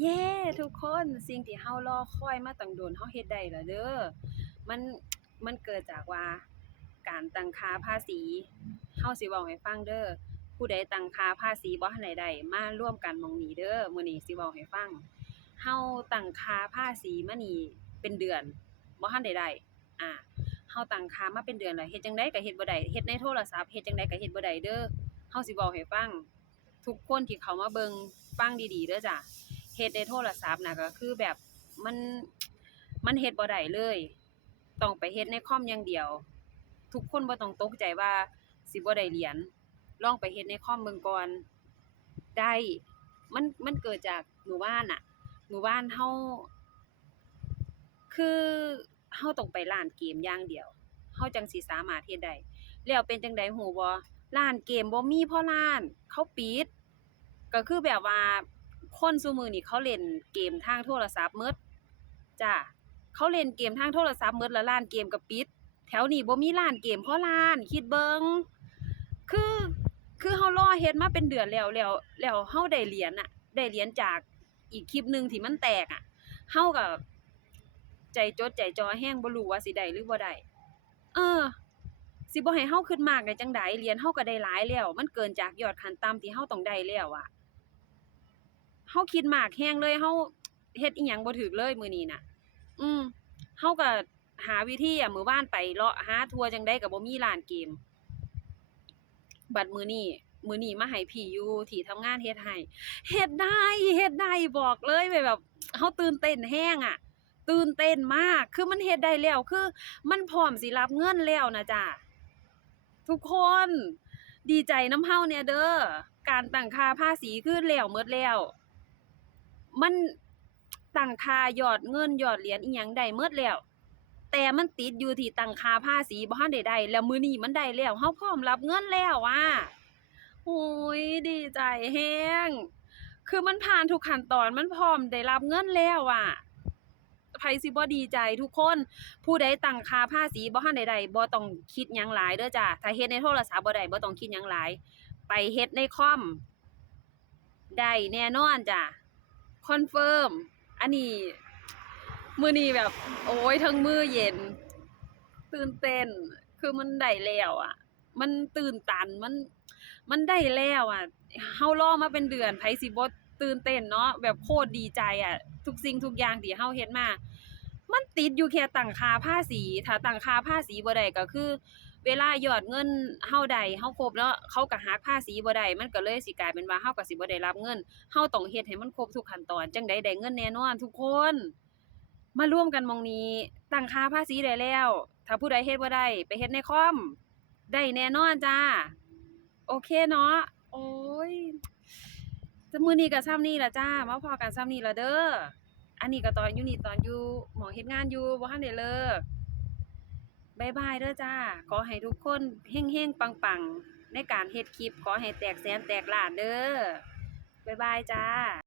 เย้ทุกคนสิ่งที่เฮารอคอยมาตั้งโดนเฮาเฮ็ดได้แล้วเด้อมันมันเกิดจากว่าการตั้งค่าภาษีเฮาสิเว้าให้ฟังเด้อผู้ใดตั้งค่าภาษีบ่ทันได้มาร่วมกันหม้องนี้เด้อมื้อนี้สิเว้าให้ฟังเฮาตั้งค่าภาษีมานี่เป็นเดือนบ่ทันได้อ่าเฮาตั้งค่ามาเป็นเดือนแล้วเฮ็ดจั่งใดก็เฮ็ดบ่ได้เฮ็ดในโทรศัพท์เฮ็ดจั่งใดก็เฮ็ดบ่ได้เด้อเฮาสิเว้าให้ฟังทุกคนที่เข้ามาเบิ่งฟังดีๆเด้อจ้ะ เฮ็ดในโทรศัพท์น่ะก็คือแบบมันมันเฮ็ดบ่ได้เลยต้องไปเฮ็ดในคอมอย่างเดียวทุกคนบ่ต้องตกใจว่าสิบ่ได้เหรียญลองไปเฮ็ดในคอมเบิ่งก่อนได้มันเกิดจากมื้อวานน่ะมื้อวานคือเฮาต้องไปร้านเกมอย่างเดียวเฮาจั่งสิสามารถเฮ็ดได้แล้วเป็นจั่งใดรู้บ่ร้านเกมบ่มีพอร้านเขาปิดก็คือแบบว่า คนซุมื้อนี้เขาเล่นเกมทางโทรศัพท์หมดจ้ะเขาเล่นเกมทางโทรศัพท์หมดแล้วร้านเกมก็ปิดแถวนี้บ่มีร้านเกมพอร้านคิดเบิ่งคือคือเฮารอเฮ็ดมาเป็นเดือนแล้วเฮาได้เหรียญน่ะได้เหรียญจากอีกคลิปหนึ่งที่มันแตกอะเฮาก็ใจจดใจจ่อแรงบ่รู้ว่าสิได้หรือบ่ได้เออสิบ่ให้เฮาคิดมากได้จั่งใดเหรียญเฮาก็ได้หลายแล้วมันเกินจากยอดขั้นต่ำที่เฮาต้องได้แล้วอะ เฮาคิดมากแรงเลยเฮาเฮ็ดอิหยังบ่ถูกเลยมื้อนี้น่ะอืมเฮาก็หาวิธีอะมื้อวานไปเลาะหาทั่วจั่งใดก็บ่มีร้านเกมบัดมื้อนี้มาให้พี่อยู่ที่ทำงานเฮ็ดให้เฮ็ดได้บอกเลยแบบเฮาตื่นเต้นแรงอะตื่นเต้นมากคือมันเฮ็ดได้แล้วคือมันพร้อมสิรับเงินแล้วน่ะจ้ะทุกคนดีใจนำเฮาแหน่เด้อการตั้งค่าภาษีคือแล้วหมดแล้ว มันตั้งค่ายอดเงินยอดเหรียญอิหยังได้หมดแล้วแต่มันติดอยู่ที่ตั้งค่าภาษีบ่ทันได้แล้วมื้อนี้มันได้แล้วเราพร้อมรับเงินแล้วอะโอ้ยดีใจแฮงคือมันผ่านทุกขั้นตอนมันพร้อมได้รับเงินแล้วอะไผสิบ่ดีใจทุกคนผู้ใดตั้งค่าภาษีบ่ทันได้บ่ต้องคิดหยังหลายเด้อจ้ะถ้าเฮ็ดในโทรศัพท์บ่ได้บ่ต้องคิดหยังหลายไปเฮ็ดในคอมได้แน่นอนจ้ะ คอนเฟิร์มอันนี้มื้อนี้แบบโอ้ยทั้งมือเย็นตื่นเต้นคือมันได้แล้วอะมันตื่นตันมันได้แล้วอะเฮารอมาเป็นเดือนไผสิบ่ตื่นเต้นเนาะแบบโคตรดีใจอะทุกสิ่งทุกอย่างที่เฮาเฮ็ดมามันติดอยู่แค่ตั้งค่าภาษีถ้าตั้งค่าภาษีบ่ได้ก็คือเวลายอดเงินเฮาได้เฮาครบแล้วเขาก็หักภาษีบ่ได้มันก็เลยสิกลายเป็นว่าเฮาก็สิบ่ได้รับเงิน เฮาต้องเฮ็ดให้มันครบทุกขั้นตอนจั่งใดได้เงินแน่นอนทุกคนมาร่วมกันหม้องนี้ตั้งค่าภาษีได้แล้วถ้าผู้ใดเฮ็ดบ่ได้ไปเฮ็ดในคอมได้แน่นอนจ้าโอเคเนาะโอ๊ยจะมื้อนี้ก็ส่ำนี้ล่ะจ้ามาพ้อกันส่ำนี้ล่ะเด้ออันนี้ก็ตอนอยู่นี่ตอนอยู่หม้องเฮ็ดงานอยู่บ่ทันได้เลิกบ๊ายบายเด้อจ้าขอให้ทุกคนเฮงๆปังๆในการเฮ็ดคลิปขอให้แตกแสนแตกล้านเด้อบ๊ายบายจ้า